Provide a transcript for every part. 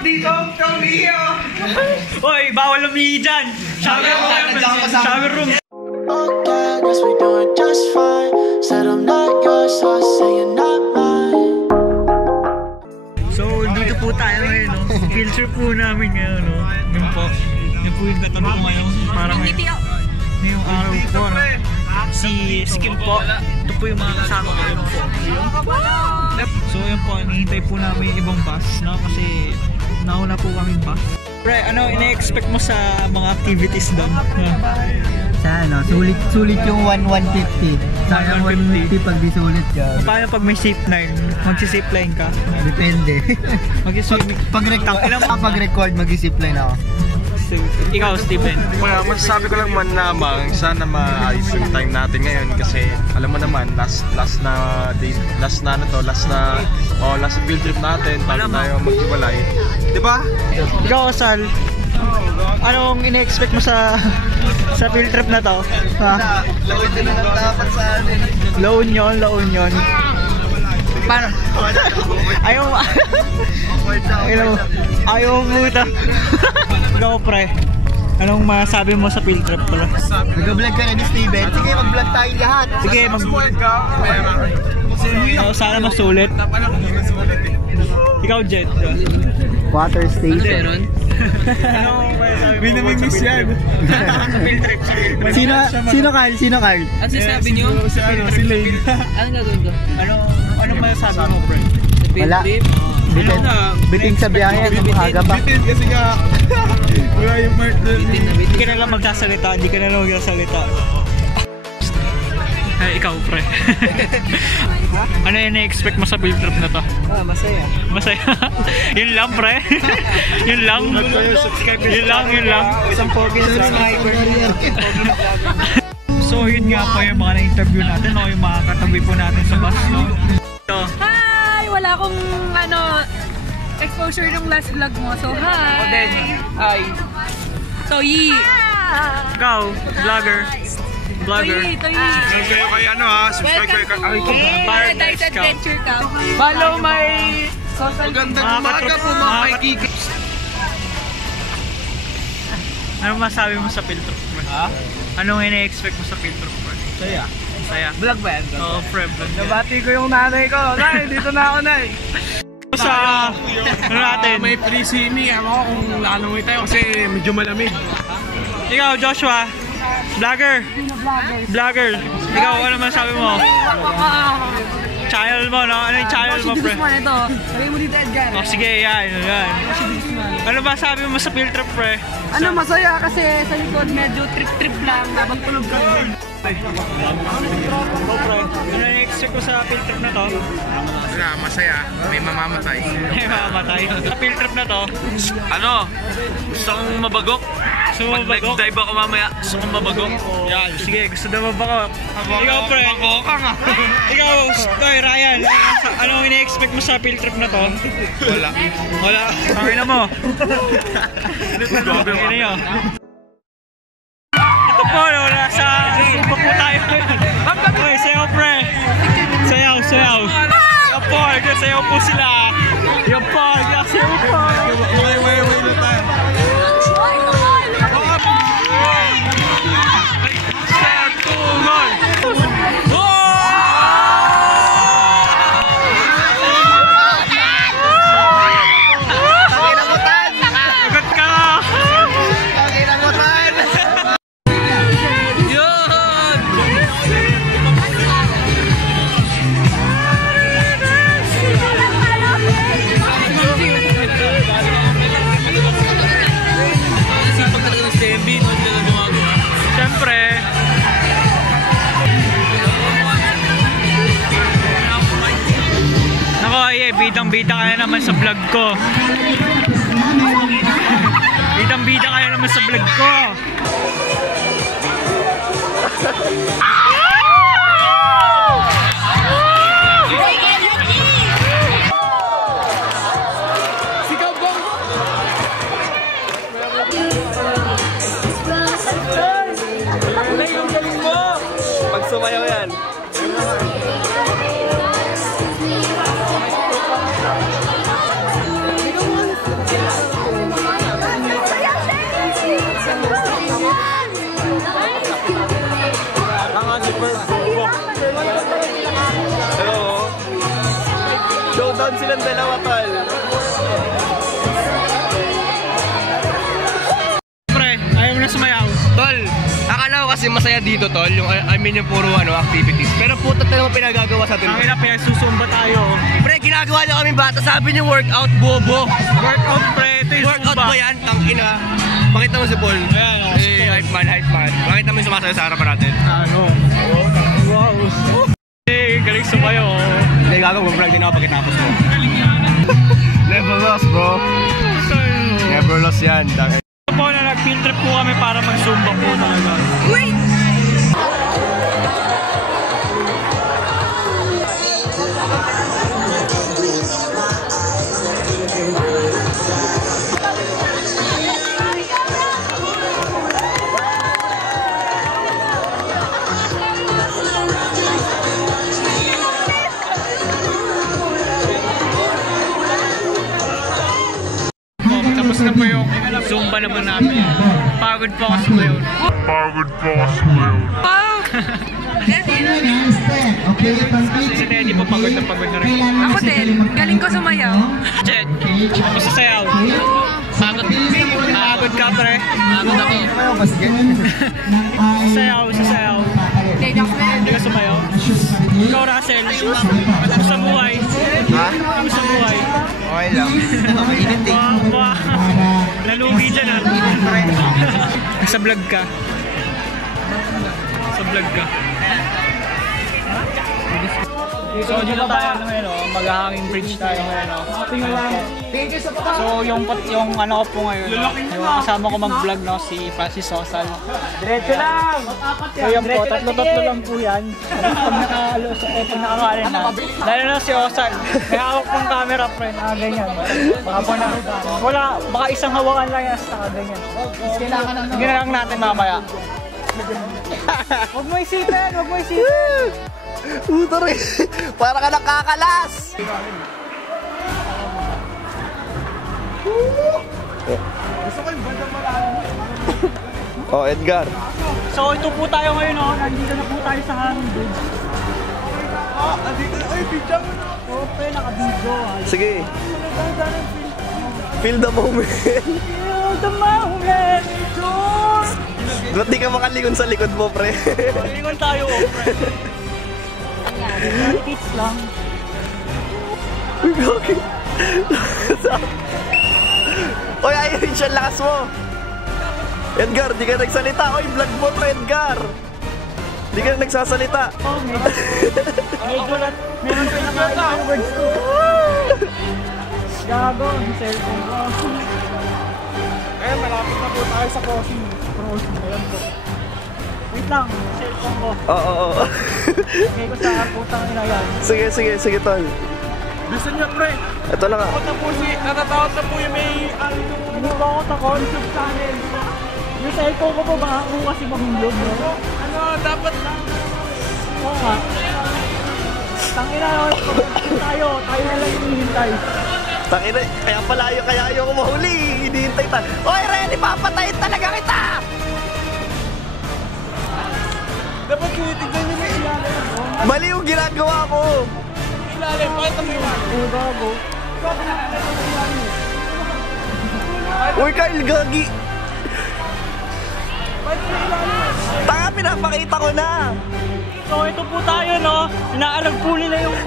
Dito, Tomio! Hoy, bawal umihi dyan! Shower room! Okay, guess we doing just fine. Said I'm not yours, so I say you're not mine. So, dito po tayo ngayon, no? Filter po namin ngayon, no? Yun po yung katabi ko ngayon. Parang ngayong araw po, no? Si Skim po. Ito po yung mga kasama ko yun po. So, yun po, hinihintay po namin yung ibang bus, no? Kasi nauna po kami bus. Pre, ano ina-expect mo sa mga activities doon? Sa ano, sulit yung 150. Sayang 150 pag di sulit ka. Paano pag may zipline? Magsi-zipline ka? Depende. Mag-swimming. Pag-record, mag-zipline ako. Ikaw, Steven. Masasabi ko lang man namang sana maayos yung time natin ngayon kasi alam mo naman last na field trip natin bago tayo maghiwalay. 'Di ba? Ikaw, Sal. Anong ina-expect mo sa field trip na to? Ha? Lawin din ang dapat sa atin. La Union. Paano? Ayaw mo ito. Ikaw, pre. Anong masabi mo sa field trip pala? Nag-vlog ka na ni Steven. Sige, mag-vlog tayo lahat. Sige, sana masulit. Ikaw, Jet. Water station. May namimiss yan. Field trip. Sino Carl? Ano sasabi nyo? Si Lane. Anong gagawin ko? Ano masasabi mo, pre? Wala. Bitin sa biyahe, aga pa. Bitin kasi nga wala yung part doon. Hindi ka na lang magsasalita. Ay, ikaw, pre. Ano yung na-expect mo sa field trip na to? Masaya. Masaya? Yun lang, pre? Yun lang? Yun lang? Isang pogi na subscriber. So, yun nga po yung mga na-interview natin, no? Yung mga katabi po natin sa bus, no? So, hi! Wala akong exposure ng last vlog mo. So, hi! Hi. So, Yi! ikaw, vlogger. Toyi! Subscribe kayo kay subscribe kayo kay Paradise Adventure Camp. Follow my... Magandang umaga po mga kaibigan. Ano masabi mo sa field trip? Anong ina-expect mo sa field trip? Saya. Vlog ba yan? Oo, pre, vlog. Nabati ko yung nanay ko. Nay, dito na ako, Nay. Sa ano natin? May pre-sini. Ako kung nakalangoy tayo kasi medyo malamig. Ikaw, Joshua. Vlogger. Ikaw, ano masabi mo? Channel mo, no? Ano yung channel mo, pre? Ito. Sabi mo dito, Edgar. Oh, sige, yan. Ano ba sabi mo sa field trip, pre? Ano, masaya kasi sa likod medyo trip-trip lang habang tulog ka. Ano na-expect ko sa field trip na to? Wala, masaya. May mamamatay. May mamamatay. Sa field trip na to? Gusto kong mabagok. Mag-dive ako mamaya. Gusto kong mabagok. Yan, sige, gusto na mabakot. Ikaw, pre. Ikaw, Ryan. Anong ina-expect mo sa field trip na to? Wala. Tangin na mo. Ano yun? Ito po, nasa iba po tayo ngayon. Uy, sayaw, pre. Sayaw. Yan po, sayaw po sila. Yan po, sayaw po. May na tayo. Bidang-bida kaya naman sa vlog ko. Bidang-bida kaya naman sa vlog ko. Sigaw bang! Ang galing mo! Pag sumayaw yan. silang dalawa, tol. Pre, ayaw mo na sumayaw. Tol, akala ko kasi masaya dito, tol. Yung puro activities. Pero putot na naman pinagagawa sa atin. Ang ina, pinagsusumba tayo. Pre, ginagawa niyo kami bata. Sabi niyo workout, bobo. Workout, pre. Ito yung Workout zumba. ba yan? Tangina. Pakita mo si Paul. Ayan, Si hype man. Pakita mo yung sumasayo sa harapan natin. Ano? Wow. Galing sumayo. Hindi, gagawin vlog din ako pagkatapos mo. Never lost, bro. Never lost yan. Ito po na nag-field trip po kami para mag-zumba po talaga. Wait! Tapos na po yung zumba naman namin. Pagod po kasi po yun. Wow! Si Teddy po pagod na rin. Ako din, galing ko sumayaw. Jet, ako sa sayaw. Pagod ka, pre. Pagod ako. Sayaw. Hindi ka sumayaw. Ikaw, Russell. Sa buhay. Ha? Sa buhay. Okay lang. Mainit eh. Nalugi dyan ah. Sa vlog ka. So dito tayo ngayon, mag-hanging bridge tayo ngayon. So yung ano ko po ngayon, yung kasama ko mag-vlog si Francis Sosal. Diretso lang! So yung po, tatlo lang po yan. Pag nakakalit na, lalo na si Osal. May hawak pong camera, friend, ganyan. Baka isang hawakan lang yan, ganyan. Ginalang natin mamaya. Huwag mo isipin! Puto rin. Para ka nakakalas. Oh, Edgar. So ito po tayo ngayon, nandito na po tayo sa hanging bridge. Ope, naka-video. Sige. Feel the moment. Ba't di ka makalingon sa likod mo, pre? Lingon tayo, pre. Kids lang. Oy, ayun siya, lakas mo. Edgar, di ka nagsalita. Oy, vlog mo to, Edgar. Di ka nagsasalita. Medyo lang. Meron kayo nakakita ng words ko. Gago, ang cellphone ko. Malapit na po tayo sa crossing. Ayan po. Wait lang, cellphone ko. Oo. Okay ko sa putang ina yan. Sige, tol. Gusto niya, pre. Ito lang ah. Natatakot na po yung may ano ba ako sa concept channel. Yung cellphone ko po baka ako kasi mahulog, no? Ano, dapat lang. Oo nga. Tangina, tayo na lang hinihintay. Tangina, kaya pala ayaw ko mahuli. Hinihintay tayo. Oy, Ren, ipapatayin talaga kita! Dapat tinitignan niyo may ilalim. Mali yung ginagawa ko. Ilalim, pakita mo yun. Oo, gago. Uy, Kyle, gagi. Tanga, pinapakita ko na. So ito po tayo, no? Inaalam po nila yung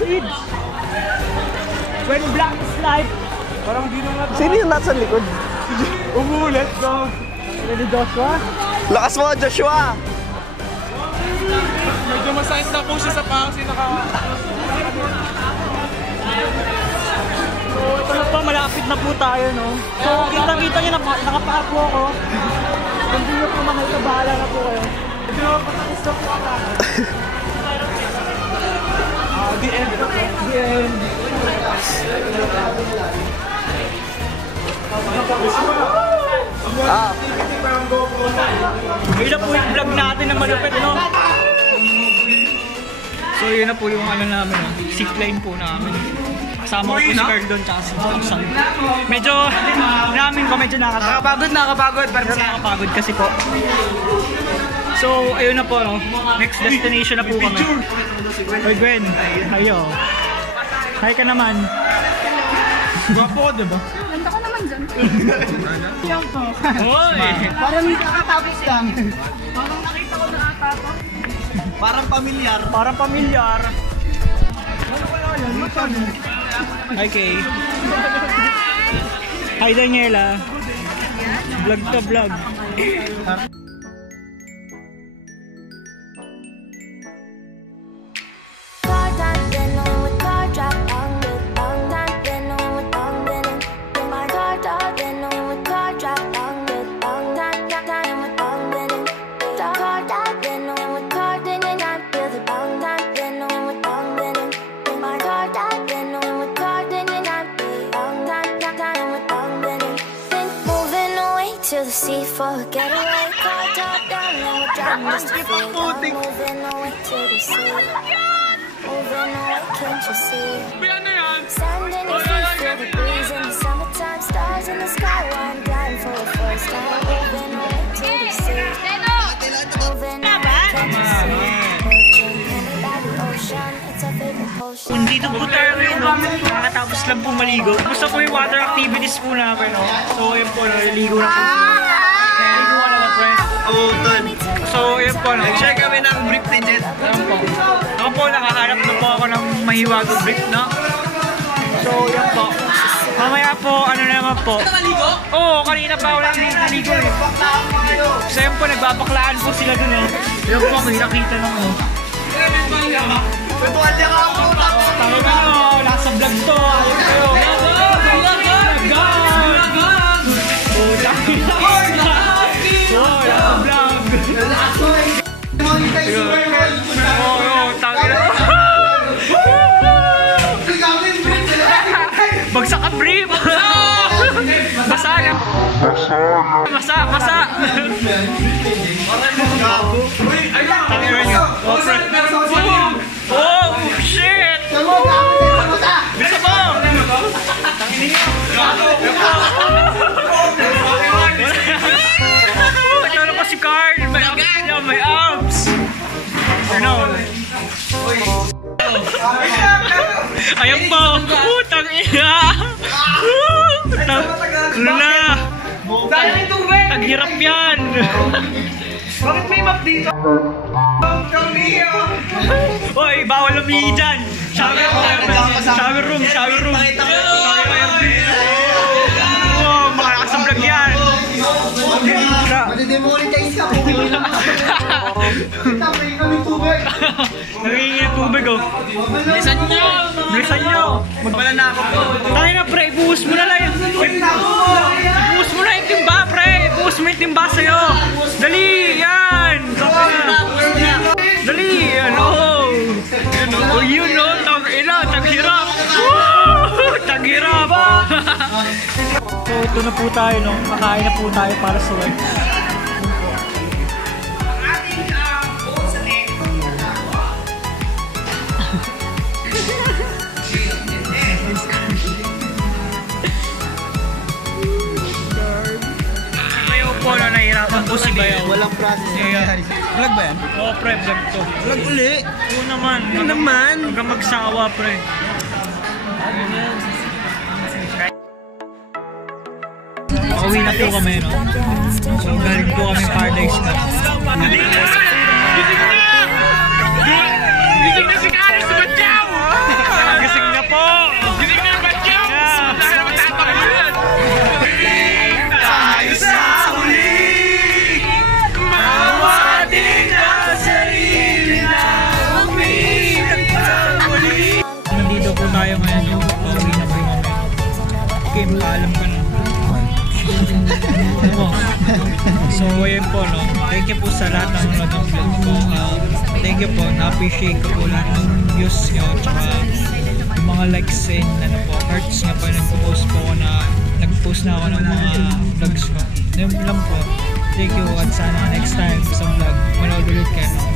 seeds. When black is life. Parang di naman. Sino yung nasa likod? Umulit, go. Ready, Joshua? Lakas mo, Joshua. Medyo masakit na po siya sa paa kasi So ito na po, malapit na po tayo, no? So kita-kita nyo, nakapaa po ako. Kung di nyo po makita, bahala na po kayo. Medyo patakis na po ako. The end. Yun na po yung vlog natin na malupit, no? So yun na po yung ano namin, zipline po namin. Kasama ko po si Carl doon, tsaka si Thompson. Medyo, namin ko medyo nakakapagod. Nakakapagod kasi po. So, ayun na po, no? Next destination na po kami. Oy, Gwen, ayo. Hi ka naman. Gwapo ko, diba? Ganda ko naman dyan. Yan po. Hoy! Parang kakatapos lang. Parang nakita ko na ata to. Parang pamilyar. Parang pamilyar. Okay. Hi Daniela. Vlog ka vlog. To the sea for a getaway, car top down and we're driving just to feel. I'm moving away to the sea. Moving away, can't you see? Standing your feet, feel the breeze in the summertime, stars in the sky. While I'm gliding for the first time. Moving away to the sea. Moving away, can't you see? Virgin, coming by the ocean, it's a favorite potion. Nandito po tayo ngayon, no? Nakatapos lang po maligo. Gusto po yung water activities po namin, no? So, yun po, no? Naligo na po. Naligo ka na ba, friend? Oo, tol. So, yun po, no? Nag-share kami ng brief ni Jet. Ayun po. Ako po, nakahanap na po ako ng mahiwagang brief, no? So, yun po. Mamaya po, ano naman po? Oo, kanina pa ako lang naligo, eh. So, yun po, nagbabaklaan po sila dun, eh. Yun po, may nakita lang, oh. Tuwalya ka ako. Tawag ka no, nasa vlog to. Ayun kayo. Bagsak ka brief. Basa na. Basa. Oh, shit! Bisa mo! Ito na pa si Card! May abs! Ano? Ayan po! Putang ina! Ano na? Taghirap yan! Bakit may map dito? Hoy, bawal lumihi dyan! Shower room! Oh, makalakas ang vlog yan! Madidemonetize ka po. Nangingi ng tubig, oh. Bilisan nyo! Wala na ako po. Tayo na, pre! Ibuhos mo na lang yun! Ibuhos mo na yung timba, pre! Ibuhos mo yung timba sa'yo! Dali! Yan! Dali! Yan, oh! Oh, yun, oh! Taghirap! Taghirap! So, ito na po tayo, no? Kakain na po tayo para sa lunch. Bayaw po, no? Nahihirapan po si Bayaw. Walang process. Vlog ba yan? Oo, pre, vlog to. Vlog uli. Oo naman. Huwag kang magsawa, pre. Pauwi na po kami, no? So, galing po kami Paradise Cup. Gising na si Kari sa Batyaw! Gising na po! Gising na Batyaw! Dahil naman tatapunan! Tayo sa uli! Mawating ang sarili na umitagpamuli! Nandito po tayo ngayon, yung pauwi na po kami. Kim, paalam ka na. So ayun po, no? Thank you po sa lahat ng mga vlog ko. Thank you po, na-appreciate ko po lahat ng views nyo, tsaka yung mga likes and ano po, hearts nga po, nag-post po ako na nag-post na ako ng mga vlogs ko. Yun lang po. Thank you at sana next time sa vlog manood ulit kayo, no?